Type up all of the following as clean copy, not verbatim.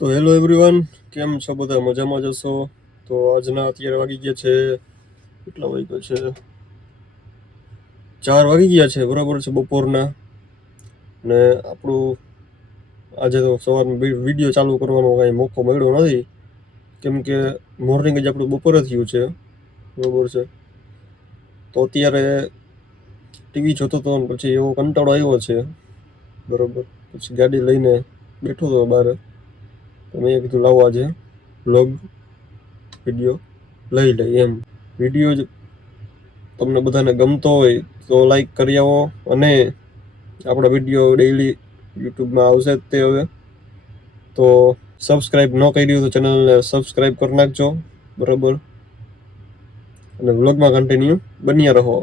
તો hello everyone, કેમ છો બધા? મજામાં જશો? તો આજના અત્યારે વાગી ગયા છે, કેટલા વાગ્યા છે? 4 વાગી ગયા છે, બરાબર છે, બપોરના. ને આપણું આજે તો સવારમાં વિડીયો ચાલુ કરવાનો કાંઈ મોકો મળ્યો નથી, કેમ કે મોર્નિંગ જ આપણું બપોરે થયું છે, બરાબર છે. તો અત્યારે ટીવી જોતો હતો ને પછી એવો કંટાળો આવ્યો છે, બરાબર. પછી ગાડી લઈને બેઠો હતો બહાર, તો મેં કીધું લાવો આજે વ્લોગ વિડીયો લઈ લઈ એમ. વિડીયો તમને બધાને ગમતો હોય તો લાઈક કરી આવો, અને આપણા વિડીયો ડેઈલી યુટ્યુબમાં આવશે જ તે હવે. તો સબસ્ક્રાઈબ ન કરી હોય તો ચેનલને સબસ્ક્રાઈબ કરી નાખજો, બરાબર. અને વ્લોગમાં કન્ટિન્યુ બન્યા રહો.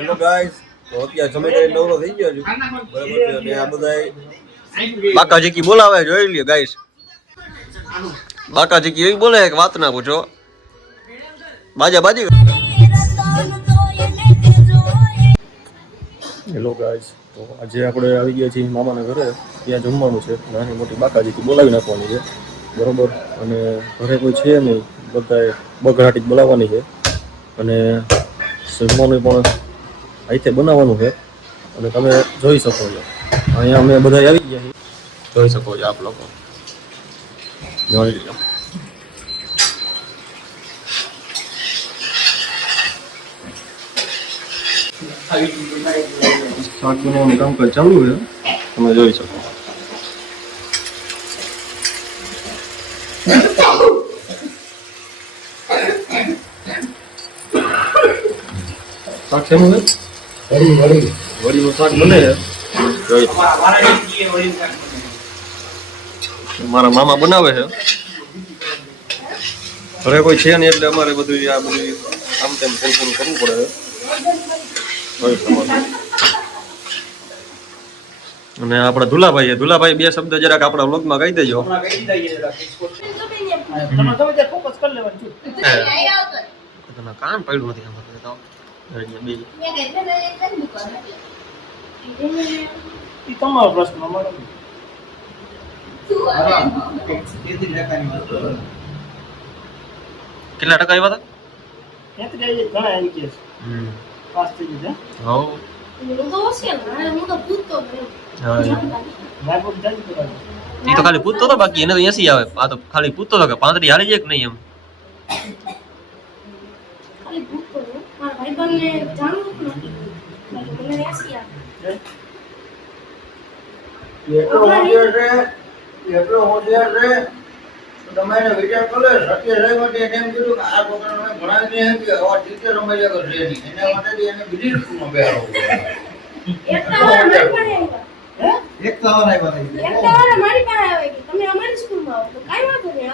હેલો ગાઈસ, તો અત્યારે જમી કરીને નવરો થઈ ગયો છું, બરાબર છે. અને આ બધા બાકાજી કી બોલાવે, જોઈ લ્યો ગાઈસ. બાકાજી કી એવી બોલે કે વાત ના પૂછો, બાજા બાજી. હેલો ગાઈસ, તો આજે આપણે આવી ગયા છીએ મામાના ઘરે. ત્યાં જમવાનું છે, નાની મોટી બાકાજીથી બોલાવી નાખવાની છે, બરોબર. અને ઘરે કોઈ છે નહીં, બધાએ બઘાટી બોલાવવાની છે. અને જમવાનું પણ અહીંથી બનાવવાનું છે. અને તમે જોઈ શકો છો અહીંયા અમે બધા આવી ગયા છીએ, જોઈ શકો છો આપ લોકો, જોઈ લો. શાક બનાવવાનું કામકાજ ચાલુ છે, તમે જોઈ શકો. શાક શેનું છે? વડીનું શાક બને છે, મારા મામા બનાવે છે. ઘરે કોઈ છે નહીં એટલે અમારે બધું આ બધું આમ તેમ થોડું કરવું પડે છે. અને આપણા ધુલાભાઈ બે શબ્દ જરાક આપણા વ્લોગમાં કહી દેજો. કામ પડ્યું નથી તમારો પ્રશ્ન અમારો. કેટલા ટકા આવ્યા હતા? તો ખાલી પૂછતો હતો, બાકી એને તો 80 આવે. આ તો ખાલી પૂછતો હતો કે 35 હાલી જાય કે નહીં એમ. એટલો હોશિયાર છે તમે એને વિચાર કરો. સત્ય રહી માટે એને એમ કીધું કે આ છોકરાને ભણાવી નહીં કે આવા ટીચર રમાઈ જગત રહે નહીં, એના માટે એને બીજી સ્કૂલમાં બેહાડવો. એક તો વાર મારી પાસે આવે કે તમે અમારી સ્કૂલમાં આવો તો કાઈ વાંધો નહીં,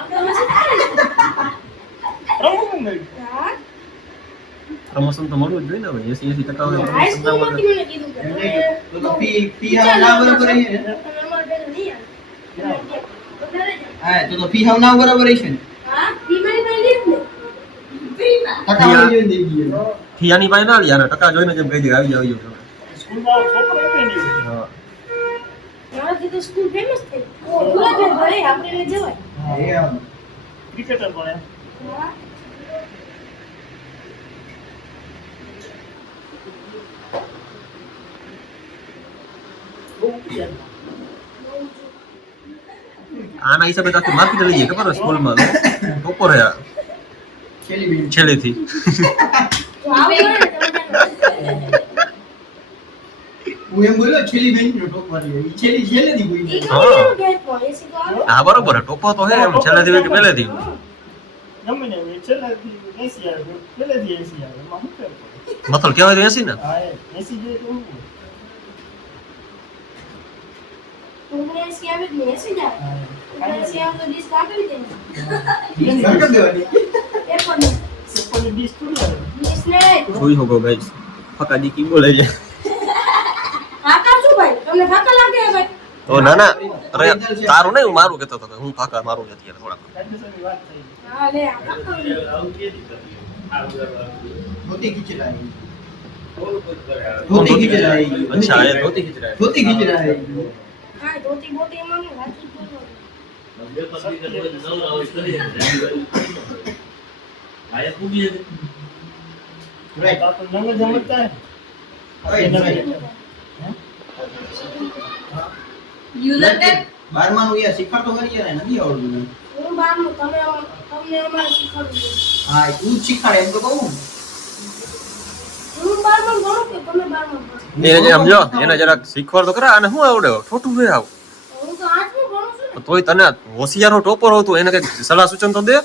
પ્રમોશન તો મળવું જ જોઈએ ને ભાઈ. 80% હોય હાઈસ્કૂલમાંથી મને કીધું તો ફી હાવ ના બરાબર છે ને. હા તો ફી હાવ ના બરાબર છે ને. હા ફી મારી પાસે લીધ ને. ટકા જોઈને દઈ દીધો. ફી આની પાસે ના લ્યા, ટકા જોઈને જેમ કહી દે આવી જાવ સ્કૂલમાં છોકરો આપે ને. હા મારાથી તો સ્કૂલ ફેમસ થઈ. ગુલાબેન ભણે આપણે જવાય. હા એ ક્રિકેટર ભણે. હા આના હિસાબે તો આખી માર્કેટ લઈ જાય ખબર સ્કૂલમાં ટોપર હે છેલ્લેથી. હું એમ બોલ્યો છેલ્લી બેન્ચ નો ટોપર છેલ્લી છેલ્લેથી બોલી. હા બરોબર ટોપર તો હે એમ છેલ્લેથી કે પહેલેથી ગમે ને છેલ્લેથી 80 આવે પહેલેથી 80 આવે એમાં શું ફેર પડે? મતલબ કહેવાય તો 80 ને. હા 80 જે તો ઉંગ્રેસી આવે ને 80 જ આવે. ઉંગ્રેસી આવે તો ડિસ્ક આપી દે. ડિસ્ક કરી દેવાની. એ પણ ડિસ્ક કરી દે. ડિસ્ક ને જોઈ હોગો ગાઈસ. ફકાજી કી બોલે છે. ફાકા શું ભાઈ? તમને ફાકા લાગે ભાઈ? ઓ ના ના, અરે તારું નહીં, હું મારું કહેતો હતો કે હું ફાકા મારું નથી અત્યારે થોડા. હા લે આ ધોતી ખીંચ રહા है. ધોતી ખીંચ રહા है. અચ્છા એ ધોતી ખીંચ રહા है. ધોતી ખીંચ રહા है. હા ધોતી બોતી એમાં રાજી બોલો. બારમાનું યાર શીખવાડતો કરી યાર નથી આવડતું હું બારનું તમને અમારે શીખવાડવું હા તું જ શીખવાડે એમ તો કહું હું બારનું ભણું કે તમે બારનું ભણો એને જે સમજો એને જરાક શીખવાડ તો ખરા અને શું આવડે ખોટું છે આવ હું તો આઠમું ભણું છું ને તોય તને હોશિયારો ટોપર હોતું એને કઈક સલાહ સૂચન તો દે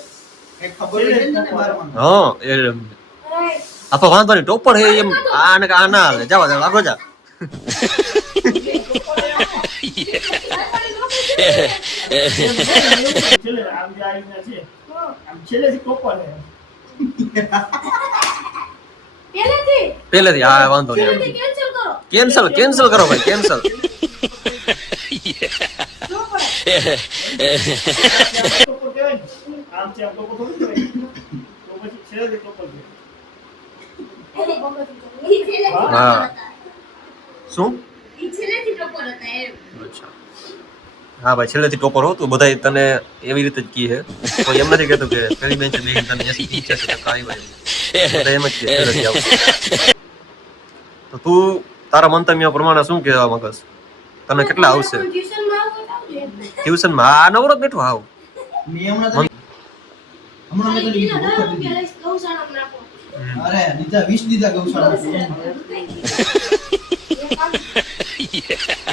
કઈ ખબર નથી ને બારમાનું હા એ અરે, આપા વાંધો નહીં ટોપર હે એમ આને આ ના હાલે જવા દે આગળ જા પહેલેથી પહેલેથી હા વાંધો નહીં પહેલેથી કેન્સલ કરો કેન્સલ કરો ભાઈ કેન્સલ જો પડે એની બગડ હા શું ઈ છેલ્લેથી ટોપર હતા એમ અચ્છા હા ભાઈ છેલ્લેથી ટોપર હો તું બધા તને એવી રીતે જ કી હે કોઈ એમ નથી કહેતું કે પેલી બેન્ચ બેહીને તને 80-85% આવ્યા બધા એમ જ કે પહેલેથી આવું તો તું તારા મંતવ્ય પ્રમાણે શું કહેવા માંગસ તને કેટલા આવશે ટ્યુશનમાં આવું તો આવજો એમ. ટ્યુશનમાં આ નવરો જ બેઠો આવ મેં હમણાં મેં તો ખાલી લીધું કિલો 10 રૂપિયા લઈશ ગૌશાળામાં નાખો અરે દીધા 20 દીધા ગૌશાળા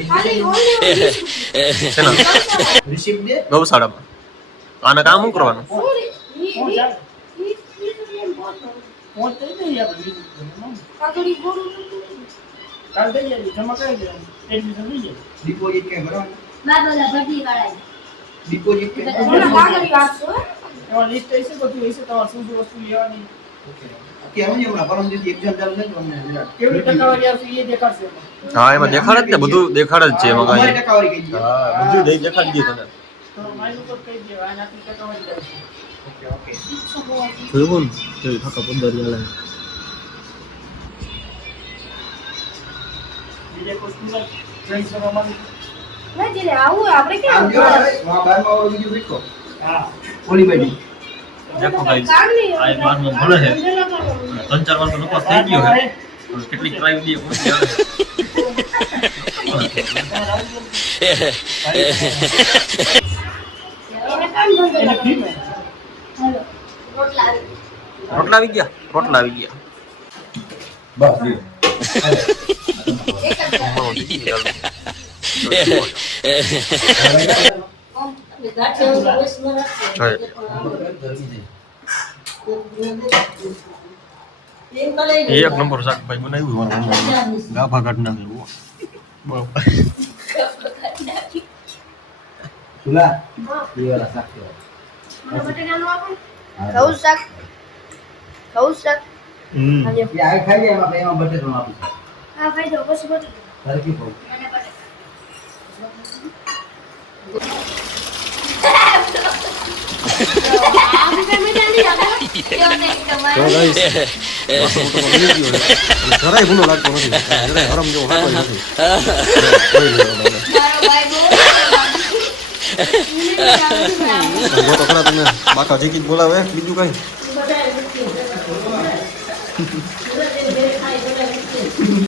ખાલી only 20 રૂપિયા. શેના રિસીપ્ટ દે ગૌશાળામાં આને કામ શું કરવાનું શું રે? ઈ રૂપિયાનું બોલ કરો. કાકડી ગોળું નથી. ડિપોઝિટ કે ભરવાનું બાબલા ભરતી કરાય ડિપોઝિટ કે હમણાં કાકડી આપશો, હે? ઓકે અત્યારે હું હમણાં પરમ દિવસે એક્ઝામ ચાલુ થઈ તો અમને હા એમાં દેખાડે જ ને બધું દેખાડે જ છે એમાં અમારી કાંઈ ટકાવારી કઈ દીધી હા બધું દેખાડી દે તને ઓકે ઓકે જોયું ને કેવી થકા પદ્ધતિ હાલે ના, જેને આવું આપણે કેમ આમ જો હવે વા 12 માં વાળો બીજો શીખો ઓલી બાજુ દેખો ગાઈસ કાઢની આ એક બારમાં ભણે છે ધંધો ન કરવાનો. 3-4 વાર તો નપાસ થઈ ગયો છે કેટલીક ટ્રાય દે કોઈ આવે એને કામ ધંધો ન કરવાનો. હાલો. રોટલા રોટલા આવી ગયા બસ એક જ તમે ગાંઠિયા ઓછ ન રાખો એક નંબર શાકભાજી બનાવ્યું ગાભા કાઢ નાખ્યું સુલા હા. એ વાળા શાક મને બટેટાનું આપો. ઘઉં શાક આજે એ આ ખાઈ જાય એમાં બટેટો આપી આ ખાઈ જાઓ, પછી બટેટા. તારે કી ભાવ મને બટેટા. આ બીજા મજા નહીં આવે. તો ગાઈસ જરાય ભૂલો લાગતો નથી જરાય હરમ જેવો હાકો નથી કોઈ લેવાનો જો તો ખરા તમે બાકા જીકી જ બોલાવે બીજું કઈ બધા